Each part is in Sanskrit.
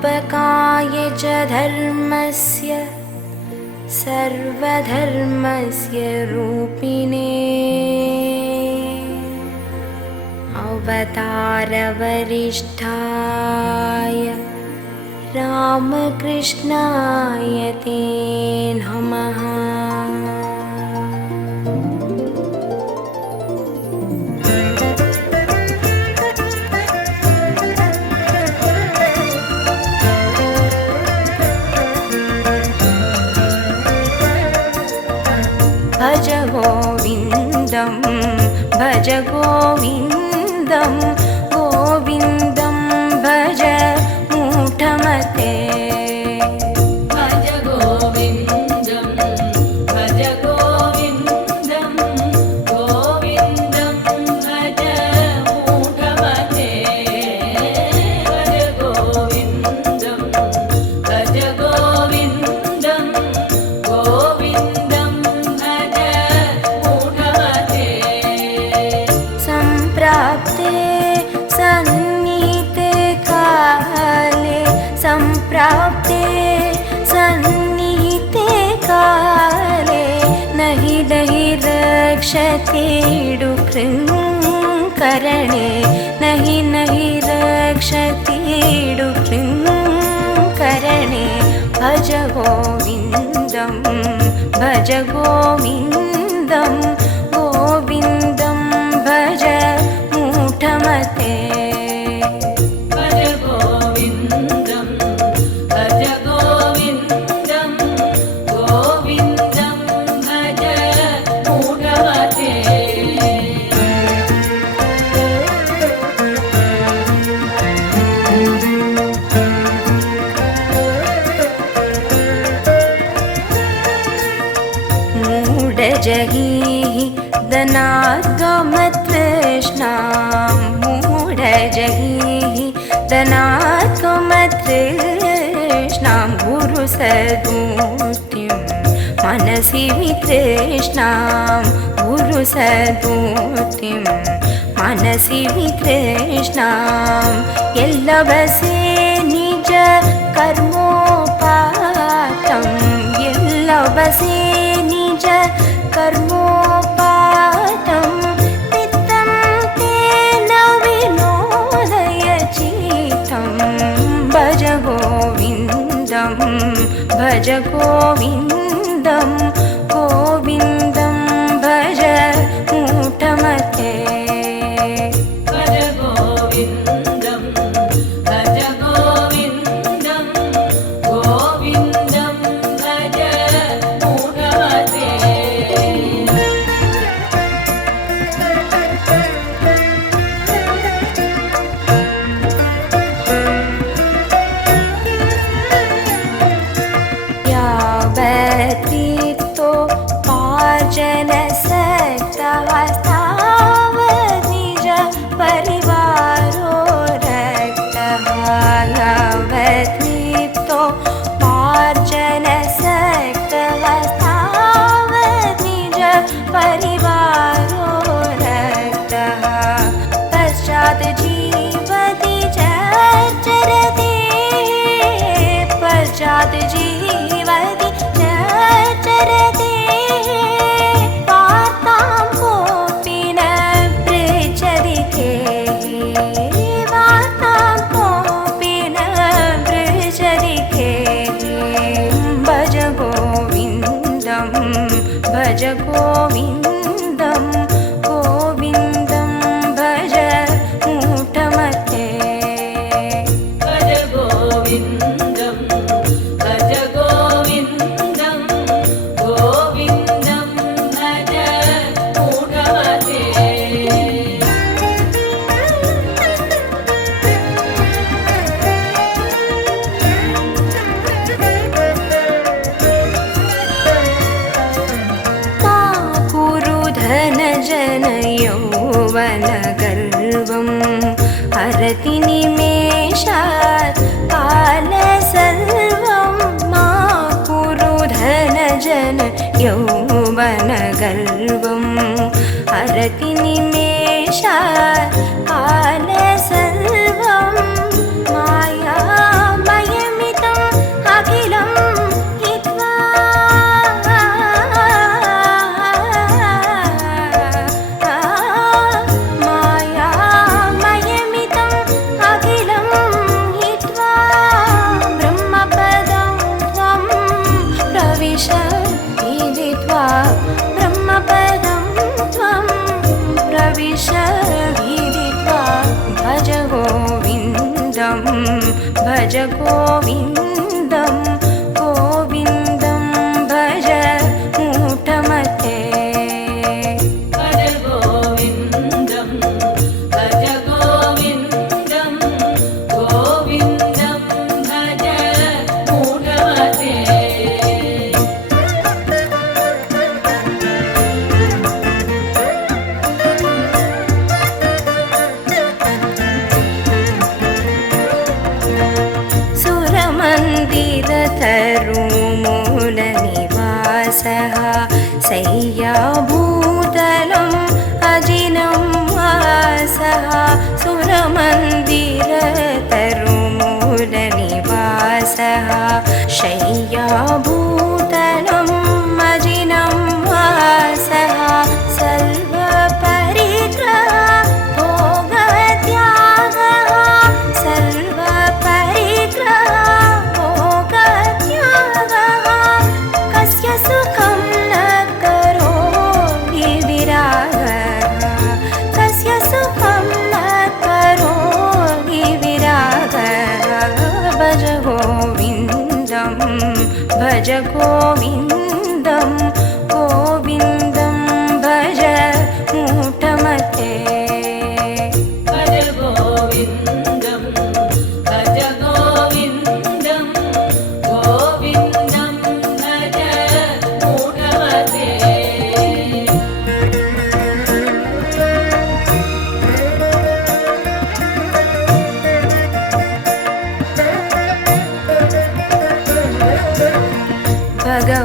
स्थापकाय च धर्मस्य सर्वधर्मस्य रूपिणे अवतारवरिष्ठाय रामकृष्णाय ते नमः। भज गोविन्दं भज गोविन्दं गोविन्दं भज मूढमते। भज गोविन्दं भज गोविन्दं गोविन्दं भज मूढमते। भज गोविन्दं भज गोविन्दं गोविन्दं भज मूढमते। सम्प्राप्ते सन्निहिते काले सम्प्राप्ते सन्निहिते काले नहि नहि रक्षते डुकृङ्करणे नहि नहि रक्षते डुकृङ्करणे। भज गोविन्दं भज गोविन्दं गोविन्दं भज मूढमते। भज गोविन्दं भज गोविन्दं गोविन्दं भज मूढमते। मूढजहिः दनाद्गमतृष्णां मूढजहिः दनाद्गमतृष्णां गुरुसद्बुद्धिं मनसि वितृष्णां गुरुसद्बुद्धिं मनसि वितृष्णां। यल्लभसे निज कर्मोपातं यल्लभसे निज कर्मोपातं नित्यं तेन विनोदय चित्तं। भज गोविन्दं भज गोविन्दं गोविन्दं भज मूढमते। भज गोविन्दं भज गोविन्दं गोविन्दं भज मूढमते। यावतीतो पार्जनसक्तः तावत् निज परिवारो रक्तः। यावतीतो पार्जनसक्तः तावत् निज परिवारो रक्तः। पश्चात् जीवति चरते पश्चात् जीवति चरते वार्तां कोऽपि न पृच्छति ते वार्तां कोऽपि न पृच्छति ते। भज गोविन्दं भज गोविन्दं गोविन्दं भज मूढमते। भज गोविन्दं भज गोविन्दं गोविन्दं भज मूढमते। मा कुरु धनजन यौवन गर्वं हरति निमेषात् काल सर्वं। मा कुरु धनजन यौवन गर्वं हरति निमेषात् काल सर्वं। मायामय विदित्वा भज गोविन्दं भज गोविन्दं गोविन्दं भज मूढमते भज गोविन्दं भज गोविन्दं गोविन्दं भज मूढमते सुरमन्दिरतरुमूलनिवासः शय्याभूतलम् अजिनं वासः सुरमन्दिरतरुमूलनिवासः शय्याभूतलम् अजिनं वासः सर्वपरिग्रह भोगत्यागः सर्वपरिग्रह भोगत्यागः कस्य सुखं न करोति विरागः कस्य सुखं न करोति विरागः भज गोविन्दं भज गोविन्दं गोविन्दं भज मूढमते भज गोविन्दं भज गोविन्दं गोविन्दं भज मूढमते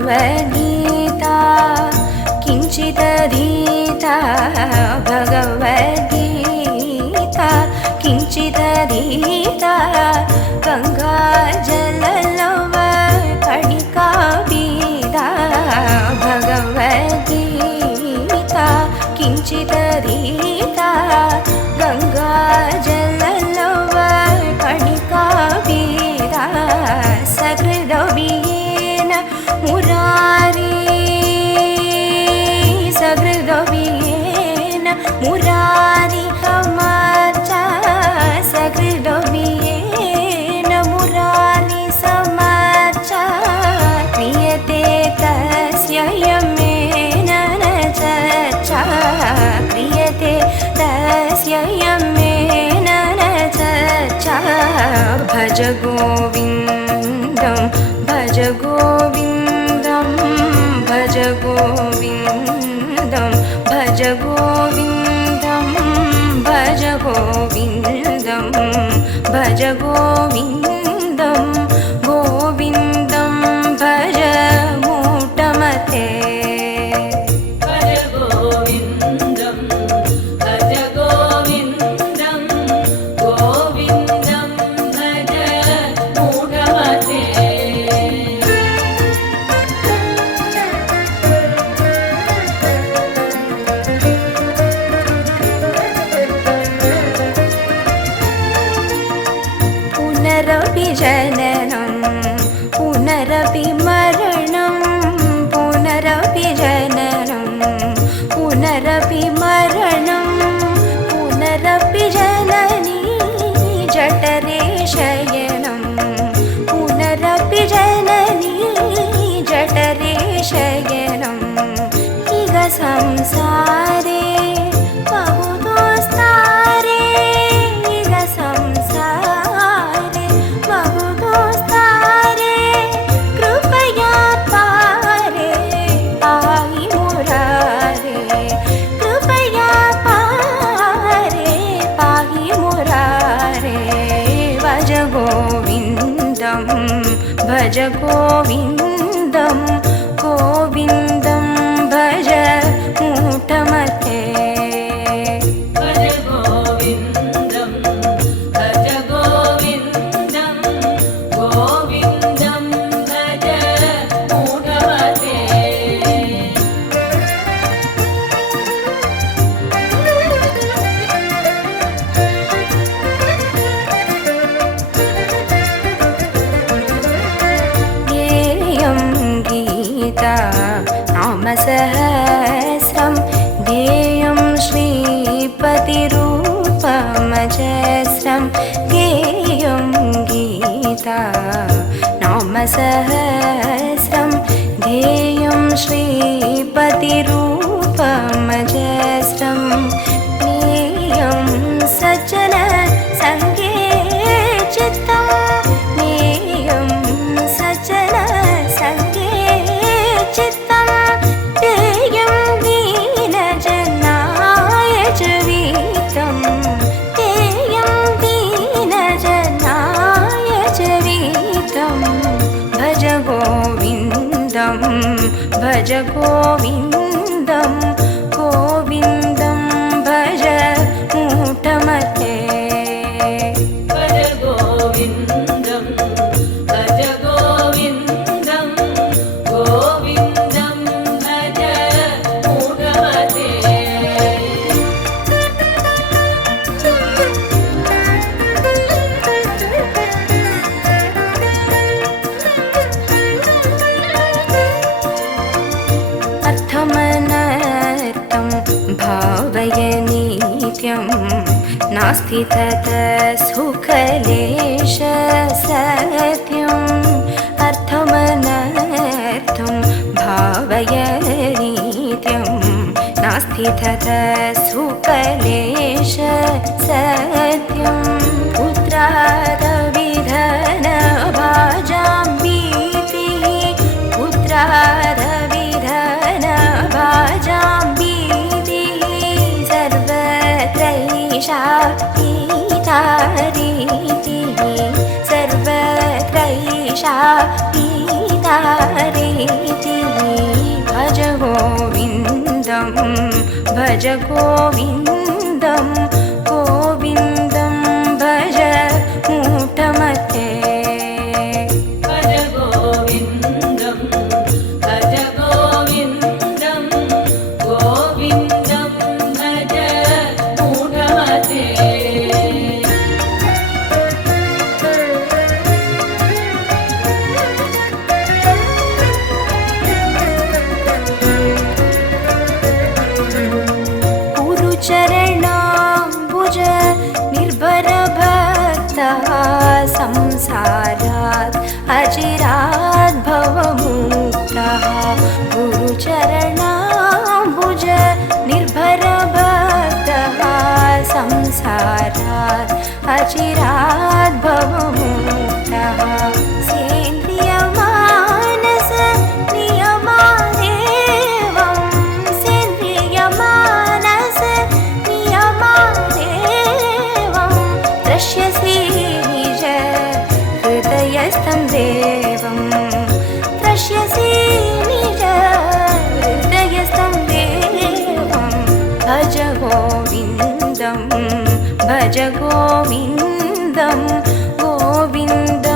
भगवद्गीता किञ्चिदधीता भगवद्गीता किञ्चिदधीता गङ्गाजललव कणिका पीता भगवद्गीता किञ्चिदधीता गङ्गाजललव कणिका पीता सकृदोऽभियेन मुरारी सकृदोऽभियेन मुरारी समर्च सकृदोऽभियेन मुरारी समर्च क्रियते तस्य यमेन न चर्चा क्रियते तस्य यमेन न चर्चा भज गोविन्दं भज गोविन्दं भज गोविन्दं भज गोविन्दं भज गोविन्दं भज गोविन्दं गोविन्दं भज मूढमते भज गोविन्दं भज गोविन्दं गोविन्दं भज मूढमते पुनरपि जननं पुनरपि मरणं पुनरपि जननं पुनरपि मरणं पुनरपि जननी जठरे शयनं पुनरपि जननी जठरे शयनम् इह संसारे बहुदोस्तारे इह संसारे बहुदोस्तारे कृपया पारे पाहि मुरारे कृपया पारे पाहि मुरारे भज गोविन्दं भज गोविन्दं गोविन्दं भज मूढमते भज गोविन्दं भज गोविन्दं गोविन्दं भज मूढमते श्रीपतिरूपमजस्रं गेयं गीता नामसहस्रं ध्येयं श्रीपतिरूपमजस्रं ज्ञेयं सज्जन सङ्गे चित्तं ज्ञेयं सज्जन सङ्गे चित्तं ध्येयं दीनजनाय च वीतं ध्येयं दीनजनाय च वीतं भज गोविन्दं भज गोविन्दं गोविन्दं भज मूढमते भज गोविन्दं भज गोविन्दं गोविन्दं भज मूढमते अर्थमनर्थं भावय नित्यं नास्ति ततः सुखलेश सत्यम् अर्थमनर्थं भावय नित्यं नास्ति ततः सुखलेश सत्यं पुत्रादविधन भाजां भीतिः पुत्रादविधन भाजां भीतिः सर्वत्रैषा गीतारीतिः सर्वत्रैषा गीतारीतिः भज गोविन्दं भज गोविन्दं गोविन्दं भज मूढमते भज गोविन्दं भज गोविन्दं गोविन्दं भज मूढमते गुरुचरणाम्बुज निर्भरभक्तः संसारात् अचिरात् भवमुक्तः गुरुचरणाम्बुज निर्भरभक्तः संसारात् अचिरात् भवमुक्तः सेन्द्रियमानस नियमादेवं सेन्द्रियमानस नियमादेवं द्रक्ष्यसि निज हृदयस्थं देवं द्रक्ष्यसि निज हृदयस्थं देवं भज गोविन्दं भज गोविन्दं गोविन्द